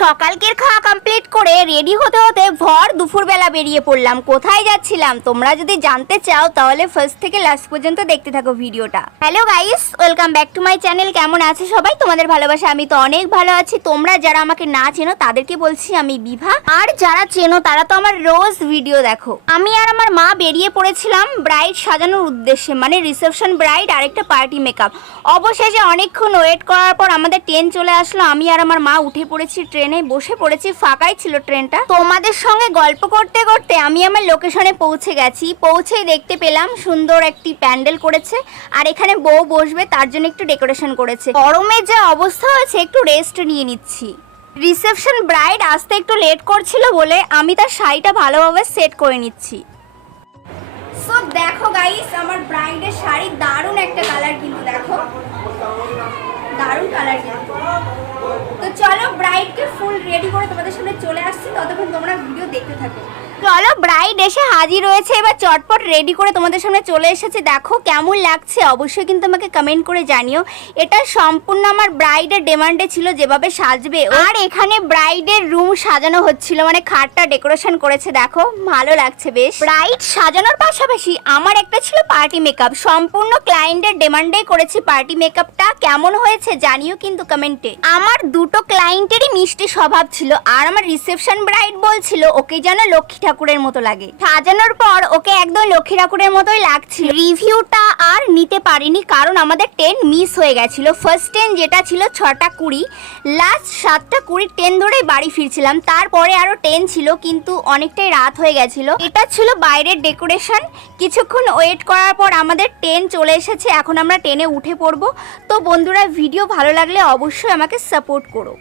সকালকের খাওয়া কমপ্লিট করে রেডি হতে হতে ভর দুপুরবেলা বেরিয়ে পড়লাম। কোথায় যাচ্ছিলাম তোমরা যদি জানতে চাও তাহলে ফার্স্ট থেকে লাস্ট পর্যন্ত দেখতে থাকো ভিডিওটা। Hello guys, welcome back to my channel. কেমন আছে সবাই? তোমাদের ভালোবাসা আমি তো অনেক ভালো আছি। তোমরা যারা আমাকে না চেনো তাদেরকে বলছি আমি বিভা, আর যারা চেনো তারা তো আমার রোজ ভিডিও দেখো। আমি আর আমার মা বেরিয়ে পড়েছিলাম ব্রাইড সাজানোর উদ্দেশ্যে, মানে রিসেপশন ব্রাইড আর একটা পার্টি মেকআপ। অবশেষে অনেকক্ষণ ওয়েট করার পর আমাদের ট্রেন চলে আসলো। আমি আর আমার মা উঠে পড়েছি, ট্রেনে বসে পড়েছি, ফাঁকাই ছিল ট্রেনটা। তোমাদের সঙ্গে গল্প করতে করতে আমি আমার লোকেশনে পৌঁছে গেছি। পৌঁছেই দেখতে পেলাম সুন্দর একটি প্যান্ডেল করেছে, আর এখানে বউ বসবে তার জন্য একটু ডেকোরেশন করেছে। গরমের যে অবস্থা হয়েছে একটু রেস্ট নিয়ে নিচ্ছি। রিসেপশন ব্রাইড আসতে একটু লেট করছিল বলে আমি তার শাড়িটা ভালোভাবে সেট করে নিচ্ছি। সো দেখো গাইস, আমার ব্রাইডের শাড়ি দারুণ একটা কালার, কিন্তু দেখো দারুণ কালার কিন্তু। তো চলো ব্রাইডকে ফুল রেডি করে তোমাদের সামনে চলে আসছি, ততক্ষণ তোমরা ভিডিও দেখতে থাকো। চলো, ব্রাইড এসে হাজির হয়েছে, এবার চটপট রেডি করে তোমাদের সামনে চলে এসেছে। দেখো কেমন লাগছে অবশ্যই কিন্তু আমাকে কমেন্ট করে জানিও। এটা সম্পূর্ণ আমার ব্রাইডের ডিমান্ডে ছিল যেভাবে সাজবে। আর এখানে ব্রাইডের রুম সাজানো হচ্ছিল, মানে খাটটা ডেকোরেশন করেছে, দেখো ভালো লাগছে বেশ। ব্রাইড সাজানোর পাশাপাশি আমার একটা ছিল পার্টি মেকআপ, সম্পূর্ণ ক্লায়েন্টের ডিমান্ডে করেছি পার্টি মেকআপটা। কেমন হয়েছে জানিও কিন্তু কমেন্টে। আমার দুটো ক্লায়েন্টেরই মিষ্টি স্বভাব ছিল, আর আমার রিসেপশন ব্রাইড বলছিল ওকে যেন লক্ষ্মী ঠাকুরের মতো লাগে। সাজানোর পর ওকে একদম লক্ষ্মী ঠাকুরের মতোই লাগছে। রিভিউটা আর নিতে পারিনি কারণ আমাদের ট্রেন মিস হয়ে গেছিল। ফার্স্ট ট্রেন যেটা ছিল 6টা 20, লাস্ট 7টা 20 ট্রেন ধরেই বাড়ি ফিরছিলাম। তারপরে আরো ট্রেন ছিল কিন্তু অনেকটাই রাত হয়ে গেছিল। এটা ছিল বাইরের ডেকোরেশন। কিছুক্ষণ ওয়েট করার পর আমাদের ট্রেন চলে এসেছে, এখন আমরা ট্রেনে উঠে পড়বো। তো বন্ধুরা, ভিডিও ভালো লাগলে অবশ্যই আমাকে সাপোর্ট করো।